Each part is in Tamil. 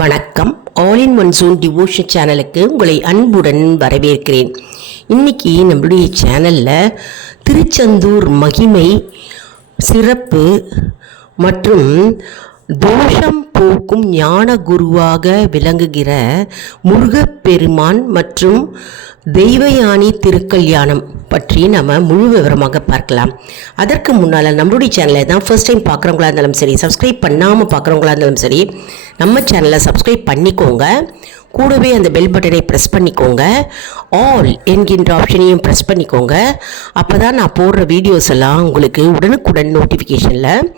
வணக்கம். ஆல் இன் ஒன் ஜூன் டிவோஷன் சேனலுக்கு உங்களை அன்புடன் வரவேற்கிறேன். இன்னைக்கு நம்மளுடைய சேனலில் திருச்செந்தூர் மகிமை சிறப்பு மற்றும் தோஷம் போக்கும் ஞான குருவாக விளங்குகிற முருகப்பெருமான் மற்றும் தெய்வயானி திருக்கல்யாணம். பற்றி நம்ம முழு விவரமாக பார்க்கலாம். அதற்கு முன்னால் நம்மளுடைய சேனலை தான் ஃபர்ஸ்ட் டைம் பார்க்குறவங்களா இருந்தாலும் சரி சப்ஸ்கிரைப் பண்ணாமல் பார்க்குறவங்களா இருந்தாலும் சரி நம்ம சேனலை சப்ஸ்கிரைப் பண்ணிக்கோங்க. கூடவே அந்த பெல் பட்டனை ப்ரெஸ் பண்ணிக்கோங்க. ஆல் என்கின்ற ஆப்ஷனையும் ப்ரெஸ் பண்ணிக்கோங்க. அப்போ தான் நான் போடுற வீடியோஸ் எல்லாம் உங்களுக்கு உடனுக்குடன் நோட்டிஃபிகேஷனில்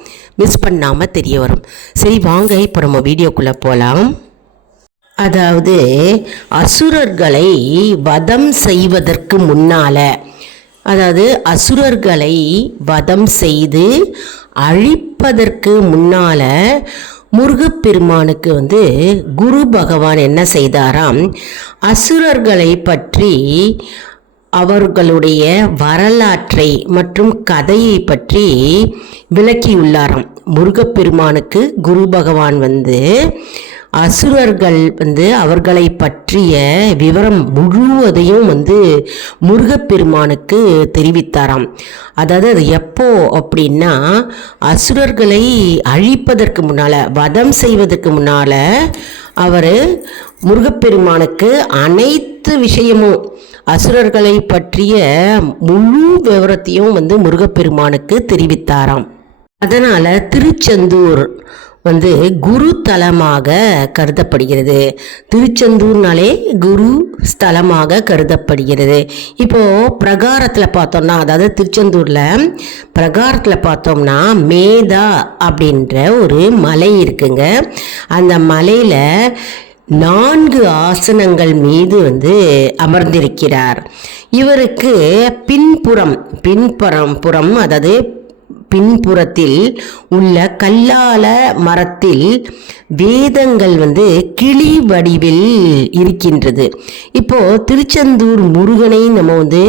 மிஸ் பண்ணாமல் தெரிய வரும். சரி வாங்க இப்போ நம்ம வீடியோக்குள்ளே போகலாம் அதாவது அசுரர்களை வதம் செய்வதற்கு முன்னால அதாவது அசுரர்களை வதம் செய்து அழிப்பதற்கு முன்னால முருகப்பெருமானுக்கு வந்து குரு பகவான் என்ன செய்தாராம்? அசுரர்களை பற்றி அவர்களுடைய வரலாற்றை மற்றும் கதையை பற்றி விளக்கியுள்ளாராம். முருகப்பெருமானுக்கு குரு பகவான் வந்து அசுரர்கள் வந்து அவர்களை பற்றிய விவரம் முழுவதையும் வந்து முருகப்பெருமானுக்கு தெரிவித்தாராம். அதாவது அது எப்போ அப்படின்னா அசுரர்களை அழிப்பதற்கு முன்னால் வதம் செய்வதற்கு முன்னால் அவர் முருகப்பெருமானுக்கு அனைத்து விஷயமும் அசுரர்களை பற்றிய முழு விவரத்தையும் வந்து முருகப்பெருமானுக்கு தெரிவித்தாராம். அதனால் திருச்செந்தூர் வந்து குரு தலமாக கருதப்படுகிறது. திருச்செந்தூர்னாலே குரு ஸ்தலமாக கருதப்படுகிறது. இப்போது பிரகாரத்தில் பார்த்தோம்னா அதாவது திருச்செந்தூரில் பிரகாரத்தில் பார்த்தோம்னா மேதா அப்படின்ற ஒரு மலை இருக்குங்க. அந்த மலையில் நான்கு ஆசனங்கள் மீது வந்து அமர்ந்திருக்கிறார். இவருக்கு பின்புறம் பின்புறம் புறம் அதாவது பின்புறத்தில் உள்ள கல்லால மரத்தில் வேதங்கள் வந்து கிளி வடிவில் இருக்கின்றது. இப்போ திருச்செந்தூர் முருகனை நம்ம வந்து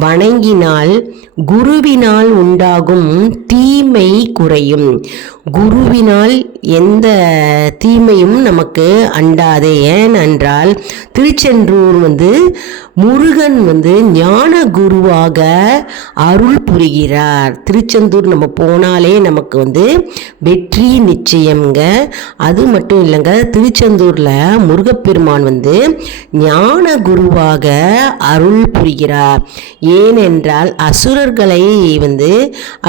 வணங்கினால் குருவினால் உண்டாகும் தீமை குறையும். குருவினால் எந்த தீமையும் நமக்கு அண்டாது. ஏனென்றால் திருச்செந்தூர் வந்து முருகன் வந்து ஞான குருவாக அருள் புரிகிறார். திருச்செந்தூர் நம்ம நம்ம போனாலே நமக்கு வந்து வெற்றி நிச்சயம்ங்க. அது மட்டும் இல்லைங்க திருச்செந்தூரில் முருகப்பெருமான் வந்து ஞான குருவாக அருள் புரிகிறார். ஏனென்றால் அசுரர்களை வந்து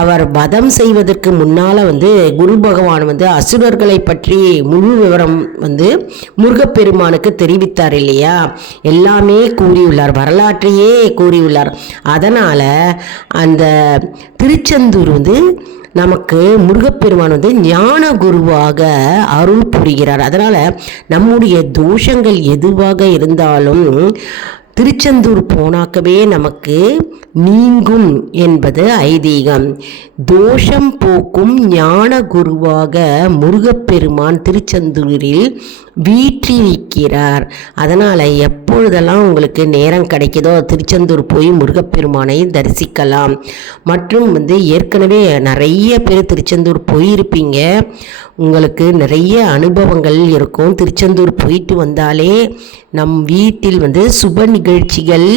அவர் வதம் செய்வதற்கு முன்னால் வந்து குரு பகவான் வந்து அசுரர்களை பற்றி முழு விவரம் வந்து முருகப்பெருமானுக்கு தெரிவித்தார் இல்லையா? எல்லாமே கூறியுள்ளார் வரலாற்றையே கூறியுள்ளார். அதனால் அந்த திருச்செந்தூர் வந்து நமக்கு முருகப்பெருமான் வந்து ஞான குருவாக அருள் புரிகிறார். அதனால் நம்முடைய தோஷங்கள் எதுவாக இருந்தாலும் திருச்செந்தூர் போனாக்கவே நமக்கு நீங்கும் என்பது ஐதீகம். தோஷம் போக்கும் ஞான குருவாக முருகப்பெருமான் திருச்செந்தூரில் வீற்றிருக்கிறார் அதனால் எப்பொழுதெல்லாம் உங்களுக்கு நேரம் கிடைக்குதோ திருச்செந்தூர் போய் முருகப்பெருமானை தரிசிக்கலாம். மற்றும் வந்து ஏற்கனவே நிறைய பேர் திருச்செந்தூர் போயிருப்பீங்க. உங்களுக்கு நிறைய அனுபவங்கள் இருக்கும். திருச்செந்தூர் போயிட்டு வந்தாலே நம் வீட்டில் வந்து சுப நிகழ்ச்சிகள்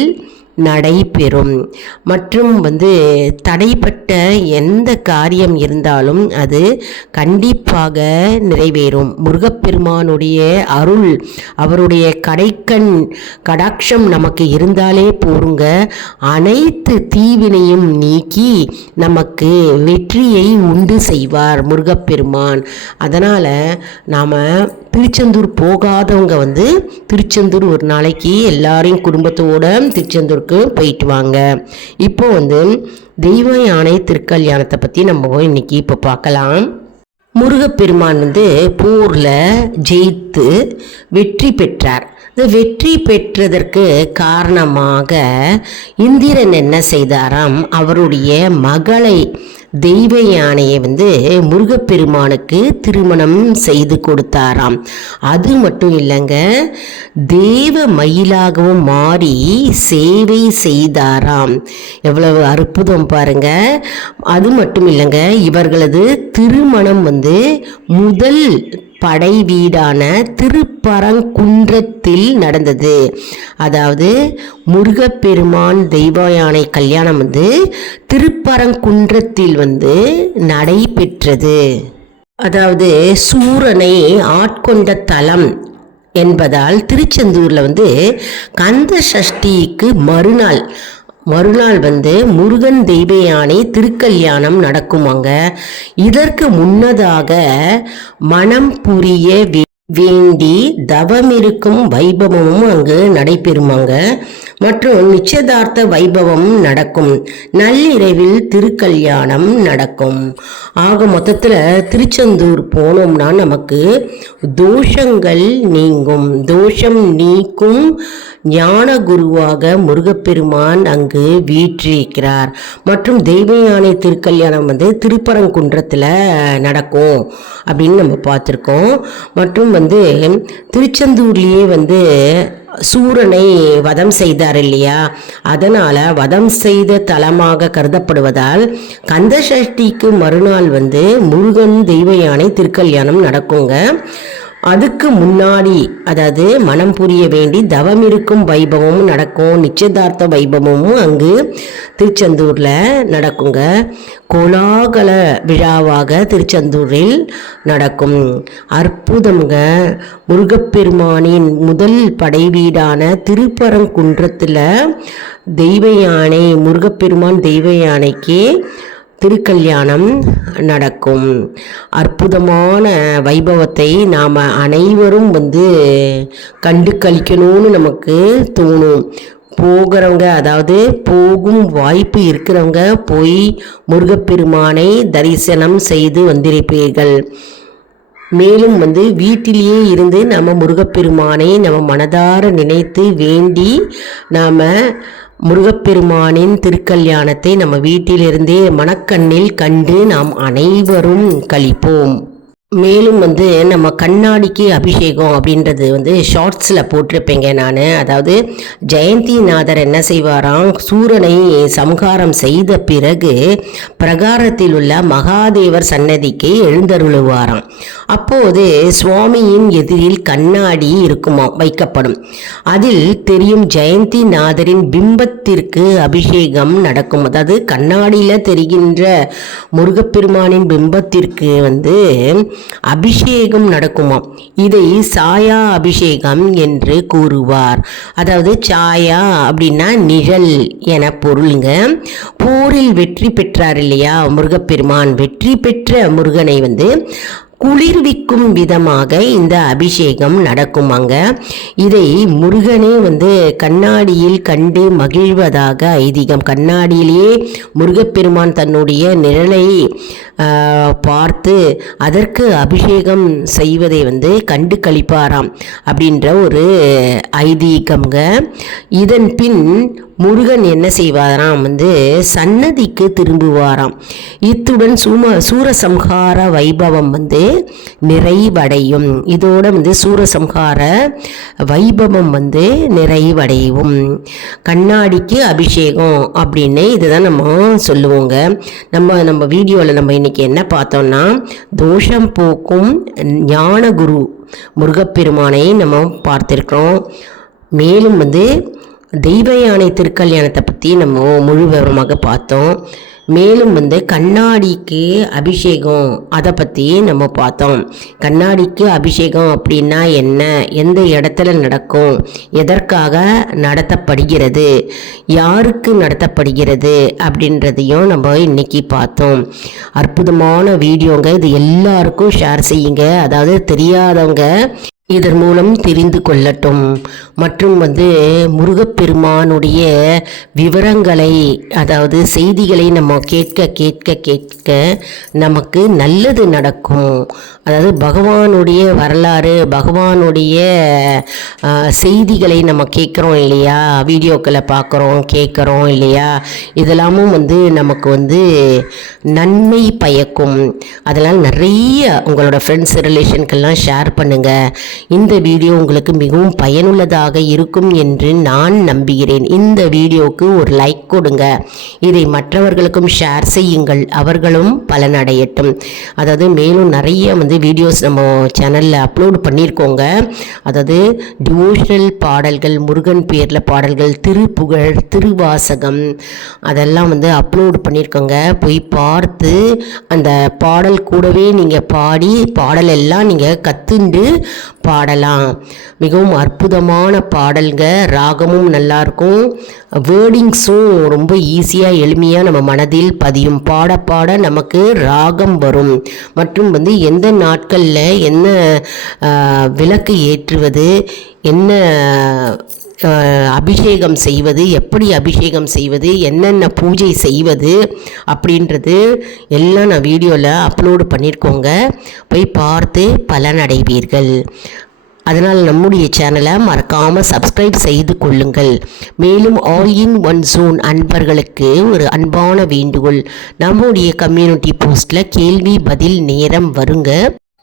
நடைபெறும். மற்றும் வந்து தடைப்பட்ட எந்த காரியம் இருந்தாலும் அது கண்டிப்பாக நிறைவேறும். முருகப்பெருமானுடைய அருள் அவருடைய கடைக்கண் கடாட்சம் நமக்கு இருந்தாலே போருங்க. அனைத்து தீவினையும் நீக்கி நமக்கு வெற்றியை உண்டு செய்வார் முருகப்பெருமான். அதனால் நாம் திருச்செந்தூர் போகாதவங்க வந்து திருச்செந்தூர் ஒரு நாளைக்கு எல்லாரையும் குடும்பத்தோட ஊருக்கு போயிட்டு வாங்க. இப்போ வந்து தெய்வ யானை திருக்கல்யாணத்தை பற்றி நம்ம இன்னைக்கு இப்போ பார்க்கலாம். முருகப்பெருமான் வந்து போரில் ஜெயித்து வெற்றி பெற்றார். இந்த வெற்றி பெற்றதற்கு காரணமாக இந்திரன் என்ன செய்தாராம்? அவருடைய மகளை தெய்வ யானையை வந்து முருகப்பெருமானுக்கு திருமணம் செய்து கொடுத்தாராம். அது மட்டும் இல்லைங்க தேவ மயிலாகவும் மாறி சேவை செய்தாராம். எவ்வளவு அற்புதம் பாருங்க. அது மட்டும் இல்லைங்க இவர்களது திருமணம் வந்து முதல் படை வீடான திருப்பரங்குன்றத்தில் நடந்தது. அதாவது முருகப்பெருமான் தெய்வயானை கல்யாணம் வந்து திருப்பரங்குன்றத்தில் வந்து நடைபெற்றது. அதாவது சூரனை ஆட்கொண்ட தலம் என்பதால் திருச்செந்தூரில் வந்து கந்த சஷ்டிக்கு மறுநாள் மறுநாள் வந்து முருகன் தெய்வ யானை திருக்கல்யாணம் நடக்குமாங்க. இதற்கு முன்னதாக மனம் புரிய வே- வேண்டி தவமிருக்கும் வைபவமும் அங்கு நடைபெறுமாங்க. மற்றும் நிச்சயதார்த்த வைபவம் நடக்கும். நள்ளிரவில் திருக்கல்யாணம் நடக்கும். ஆக மொத்தத்தில் திருச்செந்தூர் போனோம்னா நமக்கு தோஷங்கள் நீங்கும். தோஷம் நீக்கும் ஞான குருவாக முருகப்பெருமான் அங்கு வீற்றிருக்கிறார். மற்றும் தெய்வ யானை திருக்கல்யாணம் வந்து திருப்பரங்குன்றத்தில் நடக்கும் அப்படின்னு நம்ம பார்த்துருக்கோம். மற்றும் வந்து திருச்செந்தூர்லேயே வந்து சூரனை வதம் செய்தார் இல்லையா? அதனால் வதம் செய்த தலமாக கருதப்படுவதால் கந்த சஷ்டிக்கு மறுநாள் வந்து முருகன் தெய்வ யானை திருக்கல்யாணம் நடக்குங்க. அதுக்கு முன்னாடி அதாவது மனம் புரிய வேண்டி தவம் இருக்கும் வைபவமும் நடக்கும் நிச்சயதார்த்த வைபவமும் அங்கு திருச்செந்தூரில் நடக்குங்க. கோலாகல விழாவாக திருச்செந்தூரில் நடக்கும். அற்புதம்ங்க. முருகப்பெருமானின் முதல் படை வீடான திருப்பரங்குன்றத்தில் தெய்வ யானை முருகப்பெருமான் தெய்வ யானைக்கு திருக்கல்யாணம் நடக்கும். அற்புதமான வைபவத்தை நாம் அனைவரும் வந்து கண்டு கழிக்கணும்னு நமக்கு தோணும். போகிறவங்க அதாவது போகும் வாய்ப்பு இருக்கிறவங்க போய் முருகப்பெருமானை தரிசனம் செய்து வந்திருப்பீர்கள். மேலும் வந்து வீட்டிலேயே இருந்து நம்ம முருகப்பெருமானை நம்ம மனதார நினைத்து வேண்டி நாம் முருகப்பெருமானின் திருக்கல்யாணத்தை நம்ம வீட்டிலிருந்தே மனக்கண்ணில் கண்டு நாம் அனைவரும் கழிப்போம். மேலும் வந்து நம்ம கண்ணாடிக்கு அபிஷேகம் அப்படின்றது வந்து ஷார்ட்ஸில் போட்டிருப்பேங்க நான். அதாவது ஜெயந்திநாதர் என்ன செய்வாராம்? சூரனை சம்ஹாரம் செய்த பிறகு பிரகாரத்தில் உள்ள மகாதேவர் சன்னதிக்கு எழுந்தருளுவாராம். அப்போது சுவாமியின் எதிரில் கண்ணாடி இருக்குமா வைக்கப்படும். அதில் தெரியும் ஜெயந்திநாதரின் பிம்பத்திற்கு அபிஷேகம் நடக்கும். அதாவது கண்ணாடியில் தெரிகின்ற முருகப்பெருமானின் பிம்பத்திற்கு வந்து அபிஷேகம் நடக்குமாம். இதை சாயா அபிஷேகம் என்று கூறுவார். அதாவது சாயா அப்படின்னா நிழல் என பொருளுங்க. போரில் வெற்றி பெற்றார் இல்லையா? முருகப்பெருமான் வெற்றி பெற்ற முருகனை வந்து குளிர்விக்கும் விதமாக இந்த அபிஷேகம் நடக்குமாங்க. இதை முருகனே வந்து கண்ணாடியில் கண்டு மகிழ்வதாக ஐதீகம். கண்ணாடியிலேயே முருகப்பெருமான் தன்னுடைய நிழலை பார்த்து அதற்கு அபிஷேகம் செய்வதை வந்து கண்டு கழிப்பாராம் அப்படின்ற ஒரு ஐதீகம்ங்க. இதன் பின் முருகன் என்ன செய்வாராம் வந்து சன்னதிக்கு திரும்புவாராம். இத்துடன் சூம சூரசம்ஹார வைபவம் வந்து நிறைவடையும். இதோட வந்து சூரசம்ஹார வைபவம் வந்து நிறைவடையும். கண்ணாடிக்கு அபிஷேகம் அப்படின்னு இதை தான் நம்ம சொல்லுவோங்க. நம்ம நம்ம வீடியோவில் நம்ம இன்றைக்கி என்ன பார்த்தோம்னா தோஷம் போக்கும் ஞான குரு முருகப்பெருமானை நம்ம பார்த்துருக்கோம் மேலும் வந்து தெய்வ யானை திருக்கல்யாணத்தை பற்றி நம்ம முழு விவரமாக பார்த்தோம். மேலும் வந்து கண்ணாடிக்கு அபிஷேகம் அதை பற்றி நம்ம பார்த்தோம். கண்ணாடிக்கு அபிஷேகம் அப்படின்னா என்ன? எந்த இடத்துல நடக்கும்? எதற்காக நடத்தப்படுகிறது? யாருக்கு நடத்தப்படுகிறது? அப்படின்றதையும் நம்ம இன்னைக்கு பார்த்தோம். அற்புதமான வீடியோங்க. இது எல்லாருக்கும் ஷேர் செய்யுங்க. அதாவது தெரியாதவங்க இதன் மூலம் தெரிந்து கொள்ளட்டும். மற்றும் வந்து முருகப்பெருமானுடைய விவரங்களை அதாவது செய்திகளை நம்ம கேட்க கேட்க கேட்க நமக்கு நல்லது நடக்கும். அதாவது பகவானுடைய வரலாறு பகவானுடைய செய்திகளை நம்ம கேட்குறோம் இல்லையா? வீடியோக்களை பார்க்குறோம் கேட்குறோம் இல்லையா? இதெல்லாமும் வந்து நமக்கு வந்து நன்மை பயக்கும். அதெல்லாம் நிறைய உங்களோட ஃப்ரெண்ட்ஸ் ரிலேஷனுக்கெல்லாம் ஷேர் பண்ணுங்கள் இந்த வீடியோ உங்களுக்கு மிகவும் பயனுள்ளதாக இருக்கும் என்று நான் நம்புகிறேன். இந்த வீடியோவுக்கு ஒரு லைக் கொடுங்க. இதை மற்றவர்களுக்கும் ஷேர் செய்யுங்கள். அவர்களும் பலனடையட்டும். அதாவது மேலும் நிறைய வந்து வீடியோஸ் நம்ம சேனலில் அப்லோடு பண்ணியிருக்கோங்க அதாவது டிவோஷனல் பாடல்கள் முருகன் பேரில் பாடல்கள் திருப்புகழ் திருவாசகம் அதெல்லாம் வந்து அப்லோடு பண்ணியிருக்கோங்க போய் பார்த்து அந்த பாடல் கூடவே நீங்கள் பாடி பாடலெல்லாம் நீங்கள் கற்றுண்டு பாடலாம். மிகவும் அற்புதமான பாடல்க ராகமும் நல்லாயிருக்கும் வேர்டிங்ஸும் ரொம்ப ஈஸியாக எளிமையாக நம்ம மனதில் பதியும். பாட பாட நமக்கு ராகம் வரும். மற்றும் வந்து எந்த நாட்களில் என்ன விளக்கு ஏற்றுவது என்ன அபிஷேகம் செய்வது எப்படி அபிஷேகம் செய்வது என்னென்ன பூஜை செய்வது அப்படின்றது எல்லாம் நான் வீடியோவில் அப்லோடு பண்ணியிருக்கோங்க போய் பார்த்து பலனடைவீர்கள். அதனால் நம்முடைய சேனலை மறக்காமல் சப்ஸ்கிரைப் செய்து கொள்ளுங்கள். மேலும் ஆல் இன் ஒன் ஜோன் அன்பர்களுக்கு ஒரு அன்பான வேண்டுகோள். நம்முடைய கம்யூனிட்டி போஸ்ட்டில் கேள்வி பதில் நேரம் வருங்க.